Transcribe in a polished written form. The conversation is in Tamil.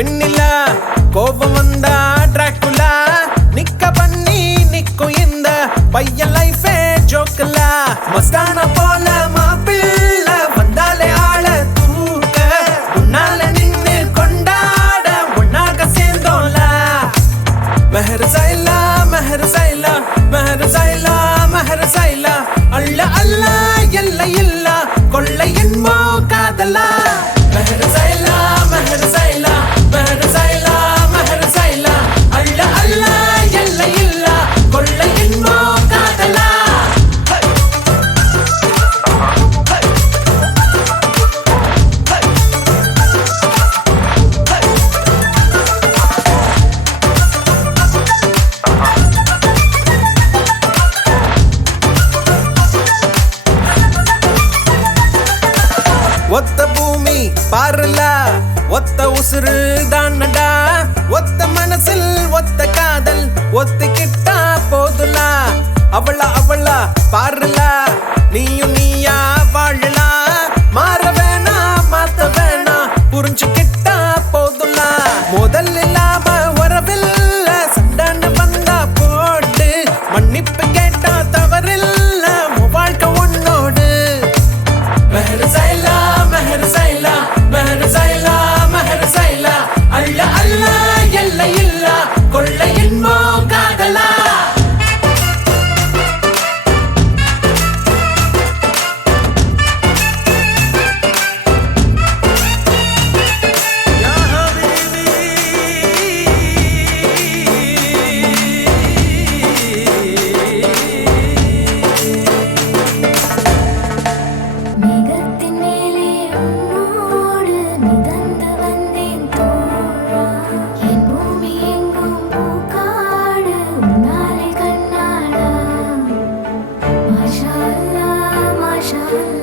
வெண்ணிலா கோபம் வந்தா டிராக்குலா நிக்க பண்ணி நிக்கும் இந்த பையன் லைஃபே ஜோக்கலா மஸ்தான போல மாப்பிள்ள வந்தாலே ஆள தூக்க உன்னால நின்னு கொண்டாட உன்னாக சேர்ந்தோல மெஹர் சைலா மெஹர் சைலா மெஹர் சைலா மெஹர் சைலா அல்ல அல்ல எல்லை இல்ல கொள்ளை என்போ காதலா மெஹர் சைலா மெஹர் சைலா மெஹர் சைலா மெஹர் சைலா அல்ல அல்ல எல்லை இல்ல கொள்ளை என்போ காதலா ஒத்த பூமி பாருல ஒத்த உசுறு தானடா ஒத்த மனசில் ஒத்த காதல் ஒத்துக்கிட்டா போதுலா அவளா பாருல நீயும் நீயா வாழலாம் மாற வேணா மாத்த வேணா புரிஞ்சுக்கிட்டா போதுலா முதல் இல்லாம உறவில்ல சண்டான வந்தா போட்டு மன்னிப்பு கேட்டா தவறில்ல வாழ்க்கை உன்னோடு மெஹர் சைலா மெஹர் சைலா மெஹர் சைலா மெஹர் சைலா அல்ல அல்ல எல்லை இல்ல கொள்ளை என்போ காதலா மேகத்தின் மேலே உன்னோடு மிதந்து வந்தேன் தோழா என் பூமி எங்கும் பூக்காடு உன்னாலே கண்ணாடா மாஷா அல்லாஹ் மாஷா அல்லாஹ்